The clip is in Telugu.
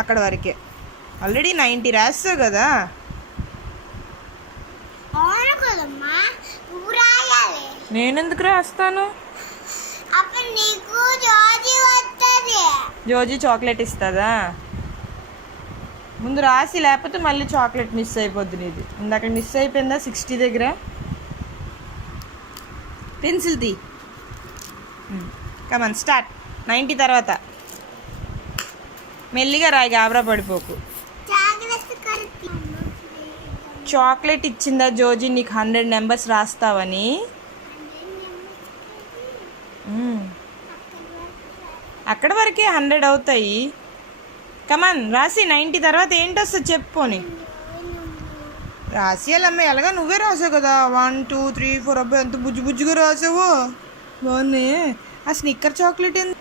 అక్కడ వరకే. ఆల్రెడీ 90 రాస్తావు కదా. నేనెందుకు రాస్తాను? జోజీ చాక్లెట్ ఇస్తుందా? ముందు రాసి, లేకపోతే మళ్ళీ చాక్లెట్ మిస్ అయిపోద్ది నీది. ఇందాక మిస్ అయిపోయిందా 60 దగ్గర? పెన్సిల్ తీ. Come on start. 90 తర్వాత మెల్లిగా రాయి, గాబరా పడిపోకు. చాక్లెట్ ఇచ్చిందా జోజీ నీకు 100 నెంబర్స్ రాస్తావని? అక్కడ వరకే 100 అవుతాయి. కమన్ రాసి. 90 తర్వాత ఏంటి వస్తుంది చెప్పుని. రాసియాలమ్మ, ఎలాగా నువ్వే రాసావు కదా. 1 2 3 4. అబ్బాయి ఎంత బుజ్జి బుజ్జిగా రాసావు. బాగుంది. ఆ స్నిక్కర్ చాక్లెట్ ఏంది?